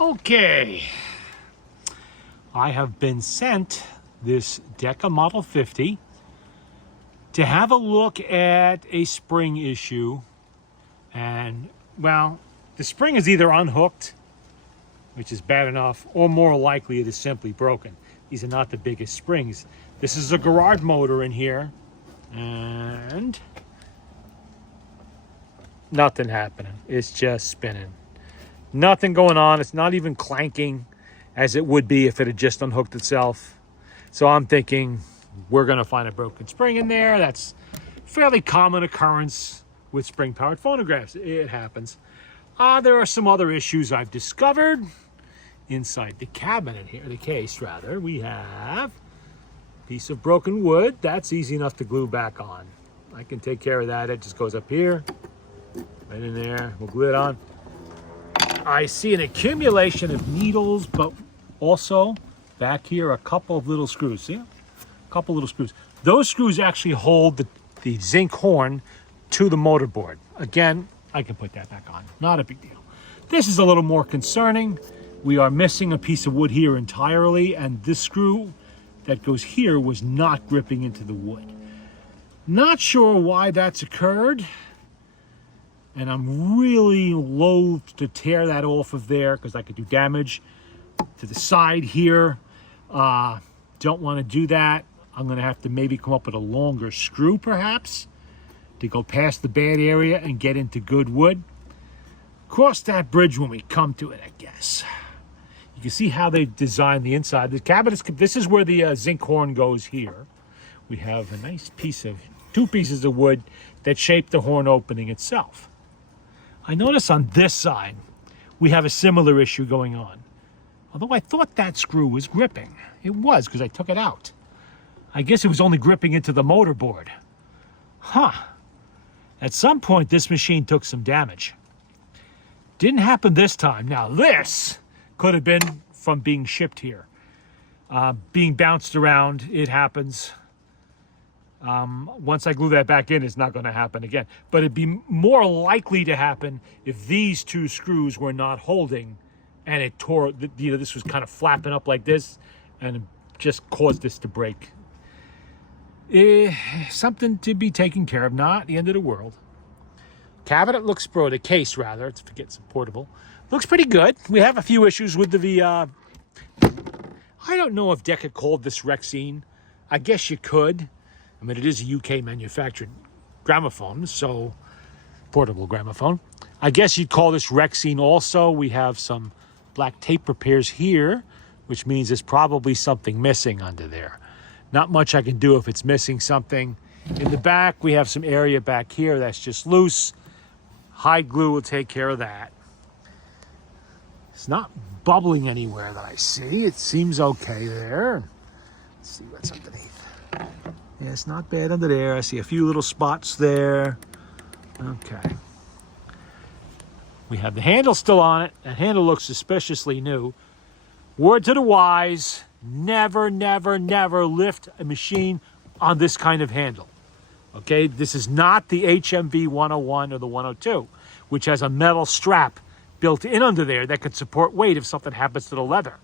Okay, I have been sent this Decca Model 50 to have a look at a spring issue. And, well, the spring is either unhooked, which is bad enough, or more likely it is simply broken. These are not the biggest springs. This is a garage motor in here, and nothing happening. It's just spinning. Nothing going on. It's not even clanking as it would be if it had just unhooked itself. So I'm thinking we're going to find a broken spring in there. That's fairly common occurrence with spring-powered phonographs. It happens. There are some other issues I've discovered. Inside the cabinet here, the case rather, we have a piece of broken wood. That's easy enough to glue back on. I can take care of that. It just goes up here, right in there. We'll glue it on. I see an accumulation of needles, but also back here a couple of little screws. See? A couple little screws. Those screws actually hold the zinc horn to the motor board. Again, I can put that back on. Not a big deal. This is a little more concerning. We are missing a piece of wood here entirely, and this screw that goes here was not gripping into the wood. Not sure why that's occurred. And I'm really loath to tear that off of there because I could do damage to the side here. Don't want to do that. I'm going to have to maybe come up with a longer screw perhaps to go past the bad area and get into good wood. Cross that bridge when we come to it, I guess. You can see how they designed the inside. The cabinet, this is where the zinc horn goes here. We have a nice two pieces of wood that shape the horn opening itself. I notice on this side, we have a similar issue going on. Although I thought that screw was gripping. It was, because I took it out. I guess it was only gripping into the motor board. Huh. At some point, this machine took some damage. Didn't happen this time. Now, this could have been from being shipped here. Being bounced around, it happens. Once I glue that back in, it's not going to happen again. But it'd be more likely to happen if these two screws were not holding and it tore, this was kind of flapping up like this and it just caused this to break. Something to be taken care of, not the end of the world. Cabinet looks, the case rather, it's it's portable. Looks pretty good. We have a few issues with the, I don't know if Decca called this Rexine. I guess you could. I mean, it is a UK manufactured gramophone, so portable gramophone. I guess you'd call this Rexine also. We have some black tape repairs here, which means there's probably something missing under there. Not much I can do if it's missing something. In the back, we have some area back here that's just loose. Hide glue will take care of that. It's not bubbling anywhere that I see. It seems okay there. Let's see what's underneath. Yeah, it's not bad under there. I see a few little spots there. Okay. We have the handle still on it. That handle looks suspiciously new. Word to the wise, never, never, never lift a machine on this kind of handle. Okay, this is not the HMV 101 or the 102, which has a metal strap built in under there that can support weight if something happens to the leather.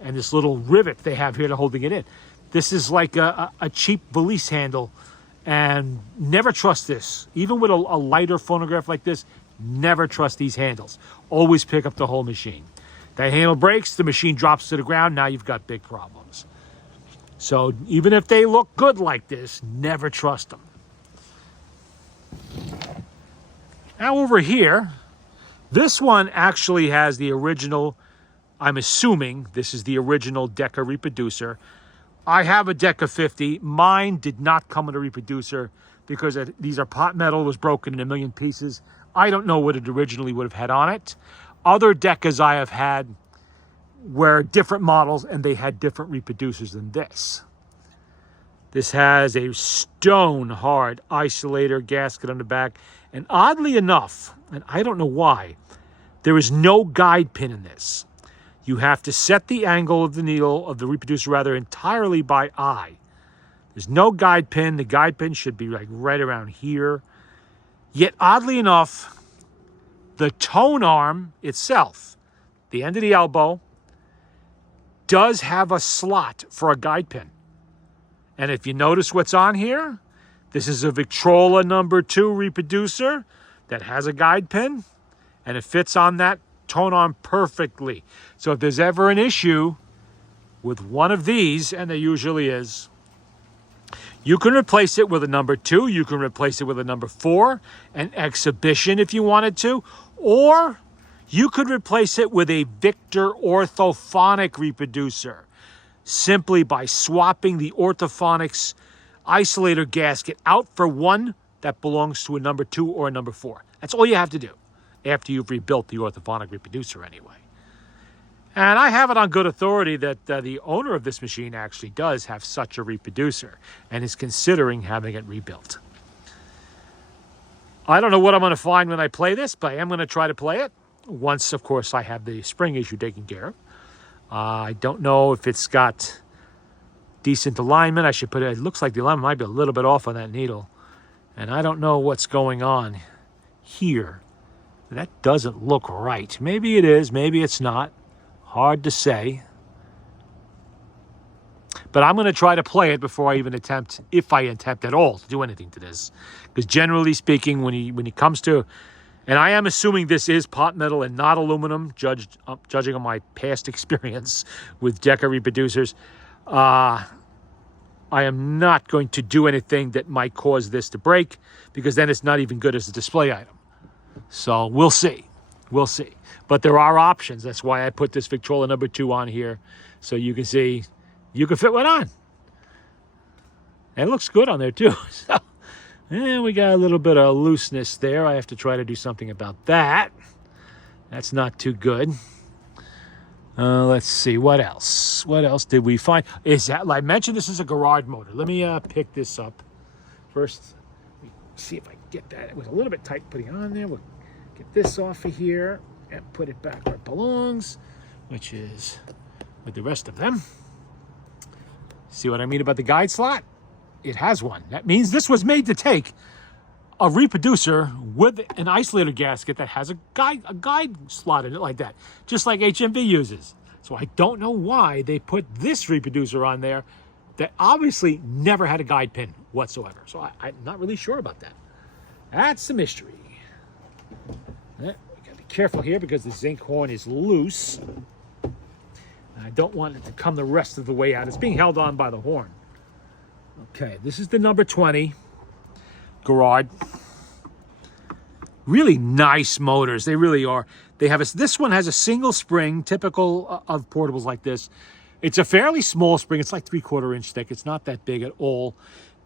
And this little rivet they have here to holding it in. This is like a cheap valise handle, and never trust this. Even with a lighter phonograph like this, never trust these handles. Always pick up the whole machine. That handle breaks, the machine drops to the ground, now you've got big problems. So even if they look good like this, never trust them. Now over here, this one actually has the original, I'm assuming this is the original Decca reproducer. I have a Decca 50. Mine did not come with a reproducer because these are pot metal, was broken in a million pieces. I don't know what it originally would have had on it. Other Deccas I have had were different models and they had different reproducers than this. This has a stone hard isolator gasket on the back. And oddly enough, and I don't know why, there is no guide pin in this. You have to set the angle of the needle, of the reproducer rather, entirely by eye. There's no guide pin. The guide pin should be like right around here. Yet oddly enough, the tone arm itself the end of the elbow, does have a slot for a guide pin. And if you notice what's on here, this is a Victrola number 2 reproducer that has a guide pin, and it fits on that tone arm perfectly. So if there's ever an issue with one of these, and there usually is, you can replace it with a number 2, you can replace it with a number 4, an exhibition if you wanted to, or you could replace it with a Victor orthophonic reproducer simply by swapping the orthophonics isolator gasket out for one that belongs to a number 2 or a number 4. That's all you have to do after you've rebuilt the orthophonic reproducer anyway. And I have it on good authority that the owner of this machine actually does have such a reproducer and is considering having it rebuilt. I don't know what I'm going to find when I play this, but I am going to try to play it once, of course, I have the spring issue taken care of. I don't know if it's got decent alignment. I should put it looks like the alignment might be a little bit off on that needle. And I don't know what's going on here. That doesn't look right. Maybe it is, maybe it's not. Hard to say. But I'm going to try to play it before I even attempt, if I attempt at all, to do anything to this. Because generally speaking, when he comes to, and I am assuming this is pot metal and not aluminum, judging on my past experience with Decca reproducers, I am not going to do anything that might cause this to break, because then it's not even good as a display item. So we'll see. We'll see. But there are options. That's why I put this Victrola number 2 on here. So you can see, you can fit one on. And it looks good on there too. So, and we got a little bit of looseness there. I have to try to do something about that. That's not too good. Let's see, what else? What else did we find? Is that, like I mentioned, this is a garage motor. Let me pick this up. First, see if I can get that. It was a little bit tight putting it on there. We'll get this off of here and put it back where it belongs, which is with the rest of them. See what I mean about the guide slot? It has one. That means this was made to take a reproducer with an isolator gasket that has a guide slot in it like that, just like HMV uses. So I don't know why they put this reproducer on there that obviously never had a guide pin whatsoever. So I'm not really sure about that. That's a mystery. We gotta be careful here because the zinc horn is loose. And I don't want it to come the rest of the way out. It's being held on by the horn. Okay, this is the number 20 Garage. Really nice motors. They really are. They have this one has a single spring, typical of portables like this. It's a fairly small spring. It's like 3/4 inch thick. It's not that big at all.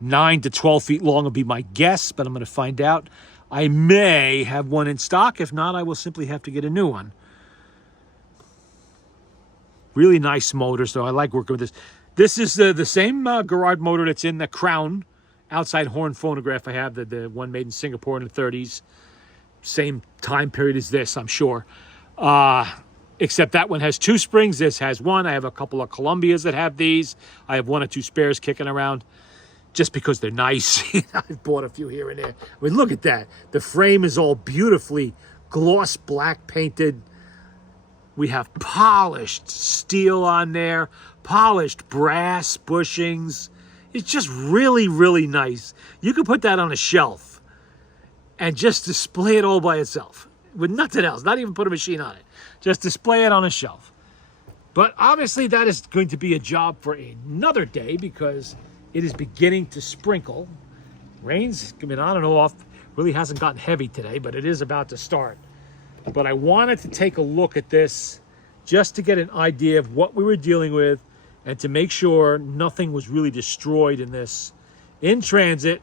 9 to 12 feet long would be my guess, but I'm going to find out. I may have one in stock. If not, I will simply have to get a new one. Really nice motors, though. I like working with this. This is the same garage motor that's in the Crown outside horn phonograph I have, the one made in Singapore in the 30s. Same time period as this, I'm sure. Except that one has 2 springs. This has 1. I have a couple of Columbias that have these. I have 1 or 2 spares kicking around just because they're nice. I've bought a few here and there. I mean, look at that. The frame is all beautifully gloss black painted. We have polished steel on there, polished brass bushings. It's just really, really nice. You could put that on a shelf and just display it all by itself with nothing else, not even put a machine on it. Just display it on a shelf. But obviously that is going to be a job for another day because it is beginning to sprinkle. Rain's coming on and off. Really hasn't gotten heavy today, but it is about to start. But I wanted to take a look at this just to get an idea of what we were dealing with and to make sure nothing was really destroyed in this in transit.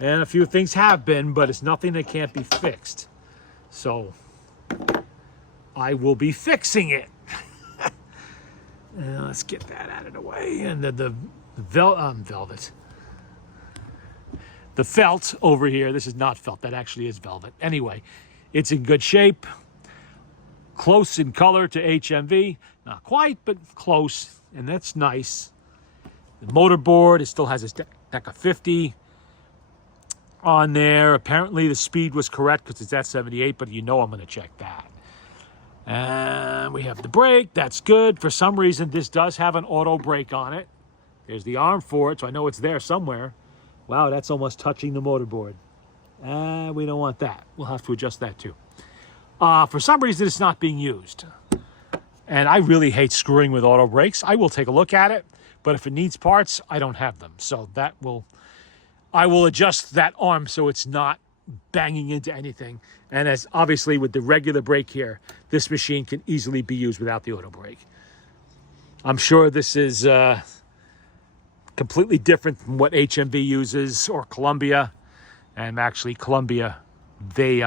And a few things have been, but it's nothing that can't be fixed. So I will be fixing it. Let's get that out of the way. And the velvet. The felt over here, this is not felt, that actually is velvet. Anyway, it's in good shape. Close in color to HMV. Not quite, but close. And that's nice. The motor board, it still has its Decca 50 on there. Apparently the speed was correct because it's at 78, but you know I'm going to check that. And we have the brake. That's good. For some reason, this does have an auto brake on it. There's the arm for it, so I know it's there somewhere. Wow, that's almost touching the motorboard. We don't want that. We'll have to adjust that too. For some reason, it's not being used. And I really hate screwing with auto brakes. I will take a look at it, but if it needs parts, I don't have them. So I will adjust that arm so it's not banging into anything. And as obviously with the regular brake here, this machine can easily be used without the auto brake. I'm sure this is completely different from what HMV uses or Columbia. And actually Columbia, they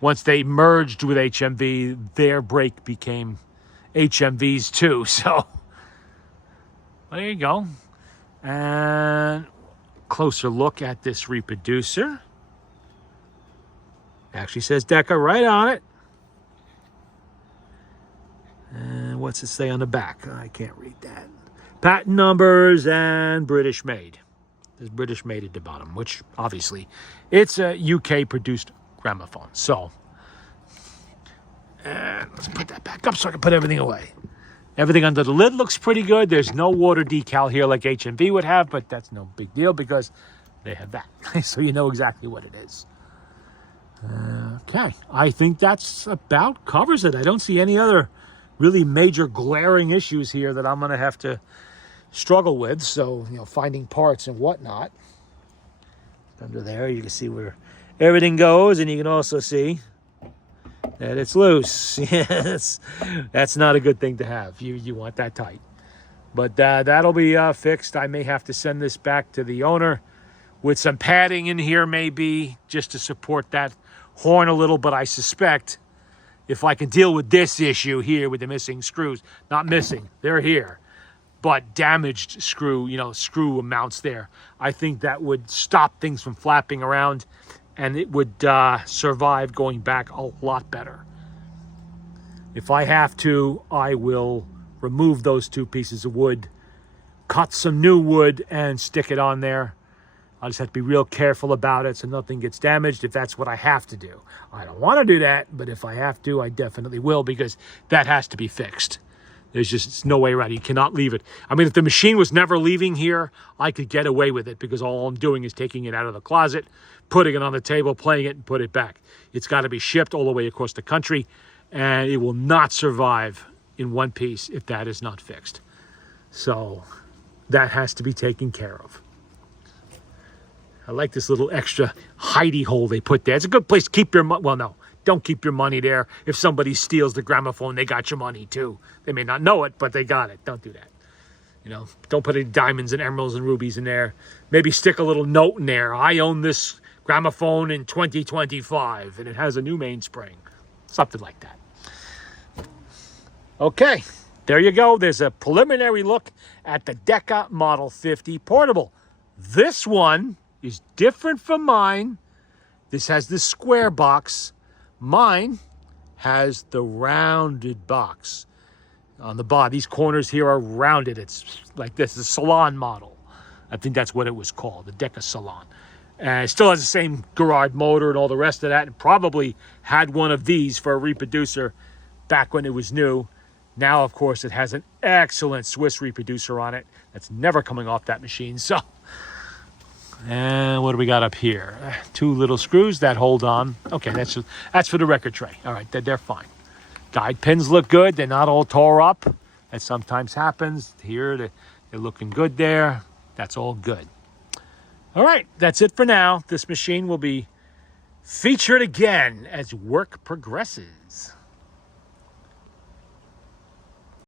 once they merged with HMV, their brake became HMV's too. So there you go. And closer look at this reproducer. Actually says Decca right on it. And what's it say on the back? I can't read that. Patent numbers and British made. There's British made at the bottom, which obviously it's a UK produced gramophone. So, and let's put that back up so I can put everything away. Everything under the lid looks pretty good. There's no water decal here like HMV would have, but that's no big deal because they have that. So you know exactly what it is. Okay, I think that's about covers it. I don't see any other really major glaring issues here that I'm going to have to struggle with. So, you know, finding parts and whatnot. Under there, you can see where everything goes, and you can also see that it's loose. Yes, that's not a good thing to have. You want that tight. But that'll be fixed. I may have to send this back to the owner with some padding in here, maybe, just to support that horn a little. But I suspect if I can deal with this issue here with the missing screws, not missing, they're here, but damaged screw amounts there, I think that would stop things from flapping around, and it would survive going back a lot better. If I have to, I will remove those two pieces of wood, cut some new wood, and stick it on there. I just have to be real careful about it so nothing gets damaged if that's what I have to do. I don't want to do that, but if I have to, I definitely will, because that has to be fixed. There's just no way around it. You cannot leave it. I mean, if the machine was never leaving here, I could get away with it because all I'm doing is taking it out of the closet, putting it on the table, playing it, and put it back. It's got to be shipped all the way across the country, and it will not survive in one piece if that is not fixed. So that has to be taken care of. I like this little extra hidey hole they put there. It's a good place to keep your money. Well, no, don't keep your money there. If somebody steals the gramophone, they got your money too. They may not know it, but they got it. Don't do that. You know, don't put any diamonds and emeralds and rubies in there. Maybe stick a little note in there. I own this gramophone in 2025, and it has a new mainspring. Something like that. Okay, there you go. There's a preliminary look at the Decca Model 50 Portable. This one is different from mine. This has the square box. Mine has the rounded box. On the bottom, these corners here are rounded. It's like this, the salon model. I think that's what it was called, the Decca Salon. And it still has the same garage motor and all the rest of that, and probably had one of these for a reproducer back when it was new. Now, of course, it has an excellent Swiss reproducer on it that's never coming off that machine. So, and what do we got up here? Two little screws that hold on. Okay, that's for the record tray. All right, they're fine. Guide pins look good. They're not all tore up. That sometimes happens. Here, they're looking good there. That's all good. All right, that's it for now. This machine will be featured again as work progresses.